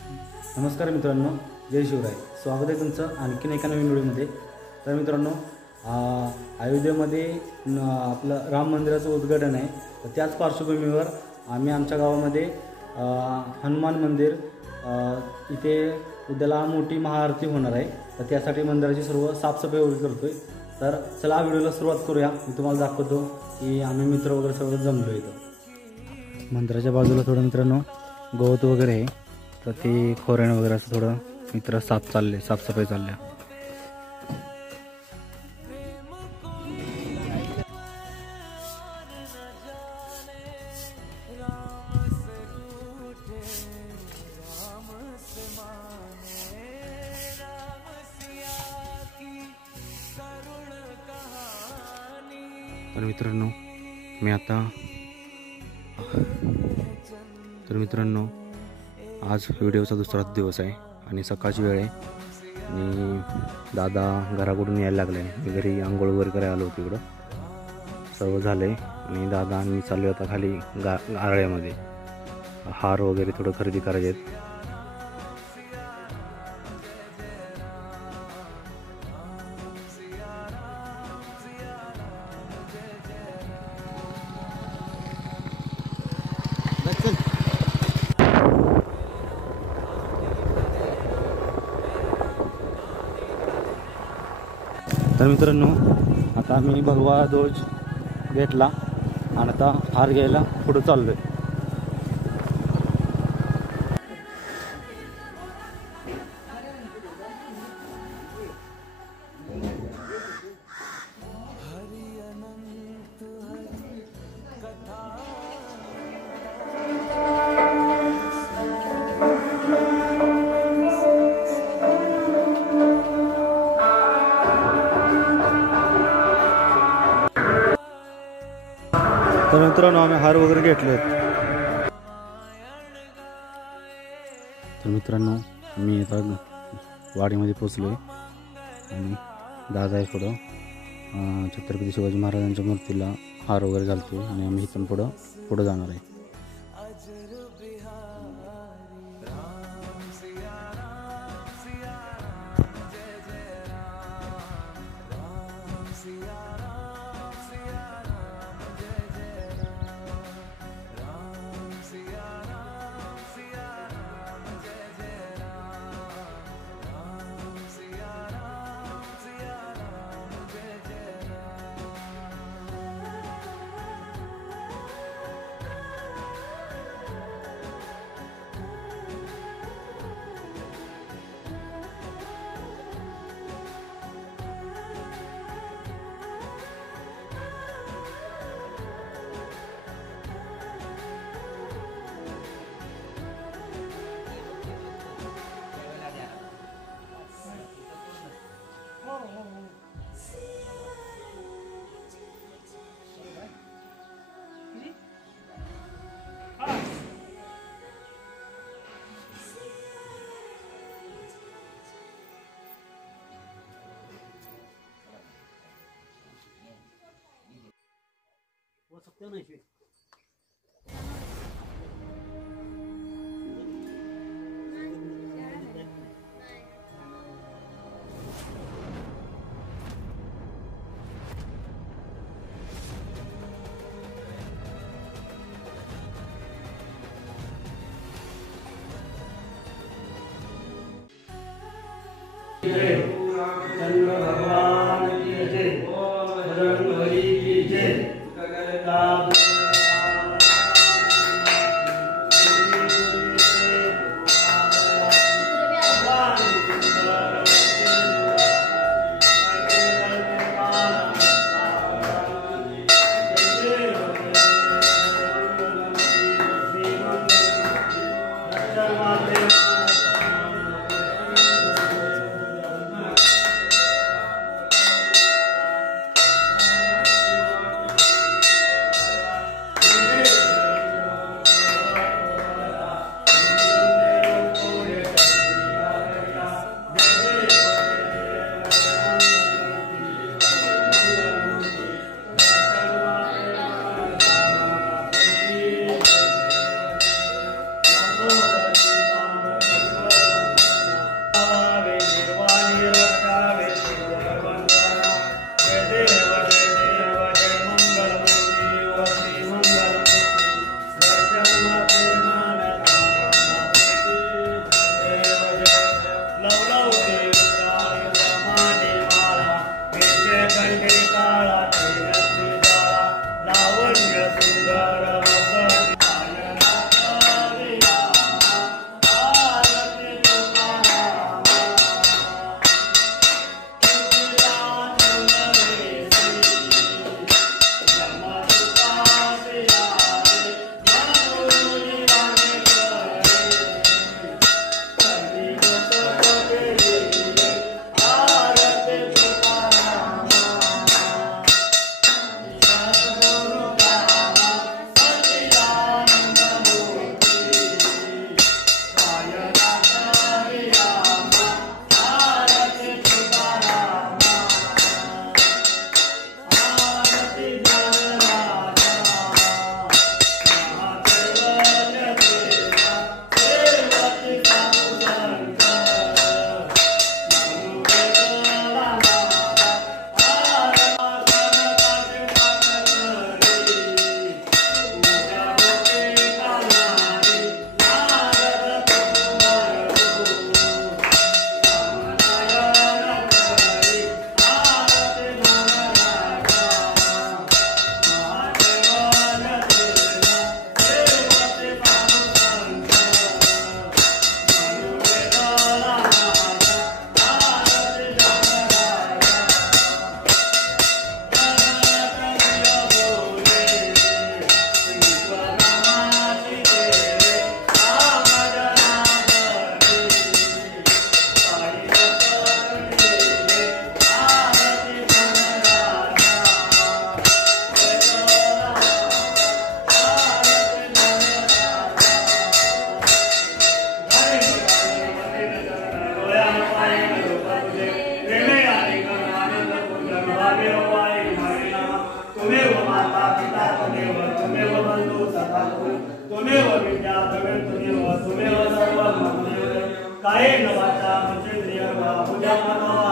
नमस्कार मित्रांनो, जय शिवराय. स्वागत आहे तुमचं आणखीन एका नवीन व्हिडिओमध्ये. तर मित्रांनो, अयोध्येमध्ये आपलं राम मंदिराचं उद्घाटन आहे. तर त्याच पार्श्वभूमीवर आम्ही आमच्या गावामध्ये हनुमान मंदिर इथे उद्याला मोठी महाआरती होणार आहे. तर त्यासाठी मंदिराची सर्व साफसफाई वगैरे करतोय. तर चला व्हिडिओला सुरुवात करूया. मी तुम्हाला दाखवतो की आम्ही मित्र वगैरे सगळं जमलो इथं. मंदिराच्या बाजूला थोडं मित्रांनो गवत वगैरे आहे. तर ते खोऱ्यानं वगैरे असं थोडं मित्र साफसफाई चालल्या. तर मित्रांनो आज व्हिडिओचा दुसरा दिवस आहे आणि सकाळची वेळ आहे आणि दादा घराकडून यायला लागले. मी घरी आंघोळ वगैरे करायला आलो होतो. इकडं सर्व झालं आहे आणि दादा आणि मी चाललो आता खाली आरळ्यामध्ये हार वगैरे थोडं खरेदी करायचे आहेत. तर मित्रांनो आता आम्ही भगवा ध्वज घेतला आणि आता हार घ्यायला पुढे चाललोय. तर मित्रांनो आम्ही हार वगैरे घेतले. तर मित्रांनो मी आता वाडीमध्ये पोचलो आणि दादा आहे पुढं छत्रपती शिवाजी महाराजांच्या मूर्तीला हार वगैरे घालतो आणि आम्ही इथून पुढं जाणार आहे. चंद्र भगवान की जय, बजरंगबली की जय. कायेन वाचा मनसेंद्रिय वा बुद्ध्यात्मना वा